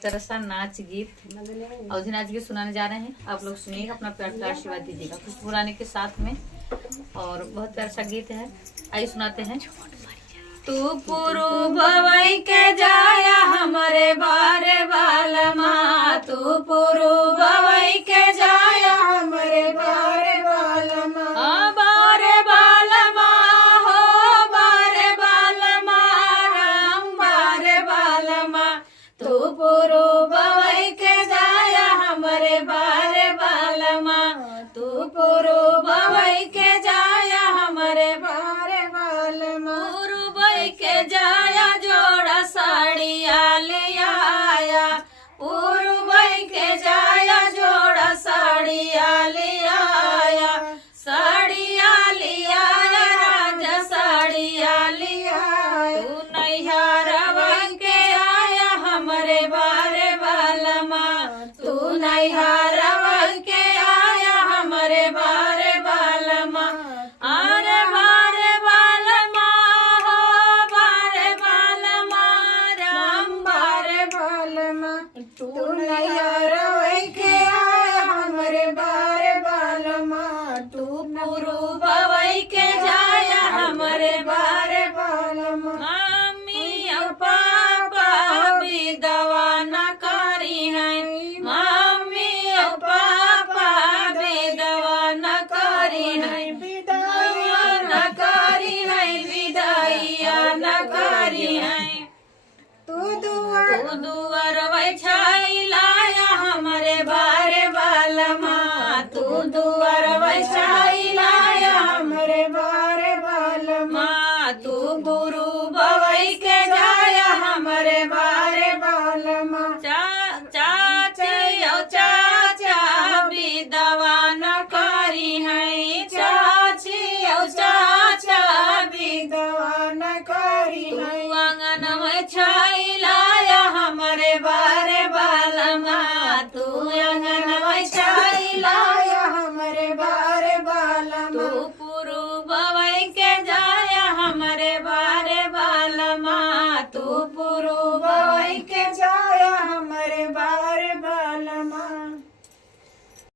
प्यारा सा नाच गीत अवधि नाच गीत सुनाने जा रहे हैं। आप लोग सुनिएगा, अपना प्यार का आशीर्वाद दीजिएगा खुशबू रानी के साथ में। और बहुत प्यारा सा गीत है, आइए सुनाते हैं। तू पुरु भवई के जाया हमारे बारे बालमा, तू पुरु भवई के जाया हमारे बारे बालमा, बारे बालमा हो बारे बालमा राम बारे बालमा, तू पुरु भवई के जाया हमारे बारे बालमा, तू पुरु भवई के जाया हमारे बारे बालमा, के जाया जोड़ा साड़िया ले आया, उरुबई के जाया जोड़ा साड़िया ले आया, साड़िया ले आया राजा साड़िया ले आया, तू नैहरवई के आया हमारे बारे बालमा, तू नैहरवई के आया हमारे बारे बालमा, अरे बारे बालमा तू नैहरवई के आया हमारे बारे बालमा, तू पुरु भवई के जाया हमारे बारे बालमा, मम्मी और पापा भी दवा न करी है, मम्मी और पापा भी दवा न करी है, विदाइया न करी है, विदाइया न करी है, तू दुआर वैछाई लाया हमारे बारे बालमा, तू दुआर वैछाई लाया हमारे बारे बालमा, तू गुरु भवई के जाया हमारे बारे बालमा।